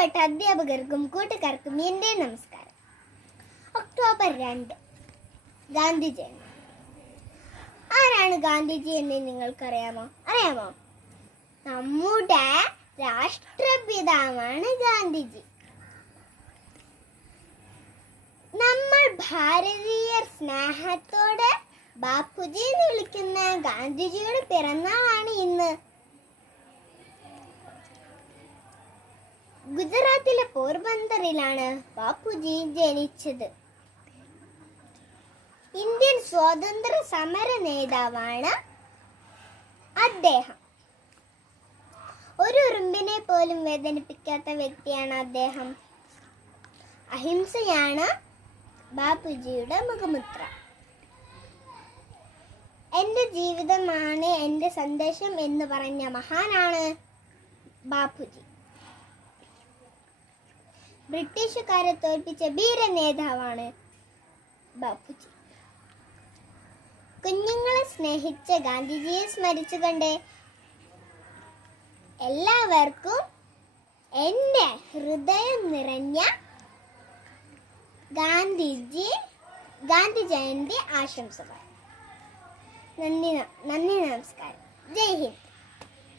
പ്രിയപ്പെട്ട അധ്യാപകർക്കും കൂട്ടുകാർക്കും എൻ്റെ നമസ്കാരം. ഒക്ടോബർ 2 ഗാന്ധി ജയന്തി. ആരാണ് ഗാന്ധിജി എന്ന് നിങ്ങൾക്കറിയാമോ? നമ്മുടെ രാഷ്ട്രപിതാവാണ് ഗാന്ധിജി. നമ്മൾ ഭാരതീയർ സ്നേഹത്തോടെ ബാപ്പുജി എന്ന് വിളിക്കുന്ന ഗാന്ധിജിയുടെ പിറന്നാളാണ് ഇന്ന്. ഗുജറാത്തിലെ പോർബന്തറിലാണ് ബാപ്പുജി ജനിച്ചത്. ഇന്ത്യൻ സ്വാതന്ത്ര്യ സമര നേതാവാണ് അദ്ദേഹം. ഒരു ഉറുമ്പിനെ പോലും വേദനിപ്പിക്കാത്ത വ്യക്തിയാണ് അദ്ദേഹം. അഹിംസയാണ് ബാപ്പുജിയുടെ മുഖമുദ്ര. എൻ്റെ ജീവിതമാണ് എൻ്റെ സന്ദേശം എന്ന് പറഞ്ഞ മഹാനാണ് ബാപ്പുജി. ബ്രിട്ടീഷുകാരെ തോൽപ്പിച്ച വീര നേതാവാണ് ബാപ്പുജി. കുഞ്ഞുങ്ങളെ സ്നേഹിച്ച ഗാന്ധിജിയെ സ്മരിച്ചുകൊണ്ട് എല്ലാവർക്കും എൻ്റെ ഹൃദയം നിറഞ്ഞ ഗാന്ധി ജയന്തി ആശംസകൾ. നന്ദി, നമസ്കാരം. ജയ് ഹിന്ദ്.